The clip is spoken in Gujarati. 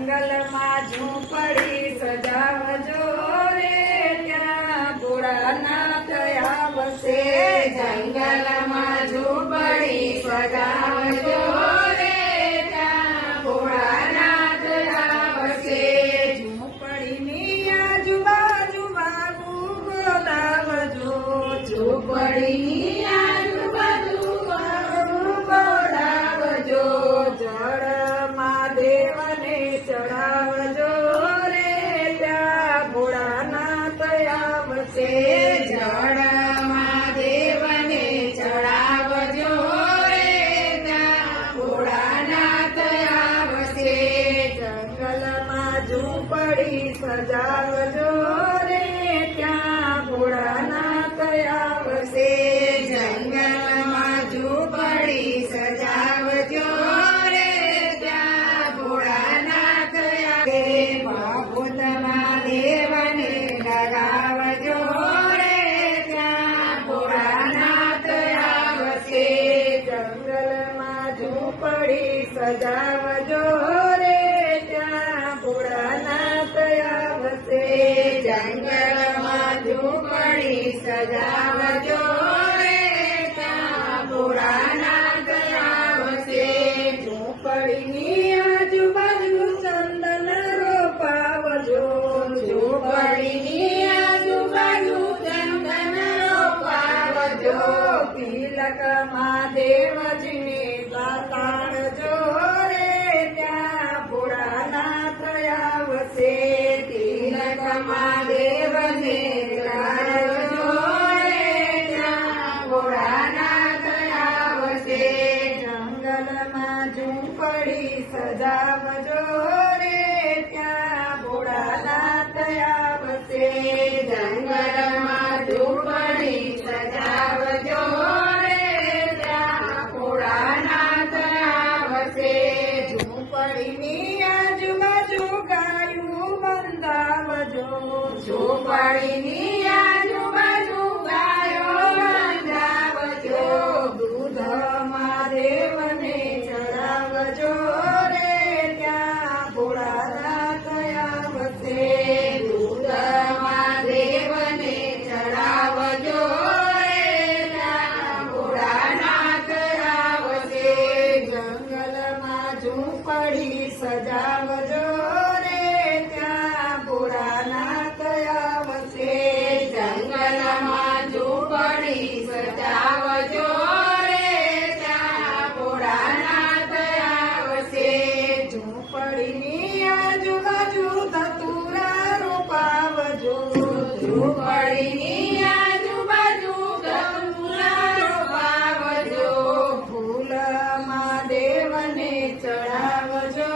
જંગલમાં ઝૂંપડી સજાવજો રે, ત્યાં ભોળાનાથ આવશે. જંગલમાં ઝૂંપડી સજાવજો રે, ત્યાં ભોળાનાથ આવશે. ઝૂંપડીની આજુબાજુમાં વાગું બોલાવજો ઝૂંપડીની ઝૂંપડી સજાવજો રે, ત્યાં ભોળાનાથ આવશે. જંગલમાં ઝૂંપડી સજાવજો રે, ત્યાં ભોળાનાથ બાપુ તમા દેવને લગાવજો રે, ત્યાં ભોળાનાથ આવશે. જંગલમાં ઝૂંપડી સજાવજો સજાવજો ત્યાં ભોળાનાથ ઝૂંપડીની આજુબાજુ ચંદન રોપાવજો ઝૂંપડીની આજુબાજુ ચંદન જંગલમાં ઝૂંપડી સજાવજો રે ત્યાં ભોળાનાથ આવશે. ઝૂંપડીની આજુબાજુ ગાયું બંધાવજો. ઝૂંપડીની ઝૂંપડી સજાવજો રે ત્યાં ભોળાનાથ આવશે જંગલમાં ઝૂંપડી સજાવજો રે ત્યાં રોપાવજો. ઝૂંપડીની મહાદેવને ચડાવજો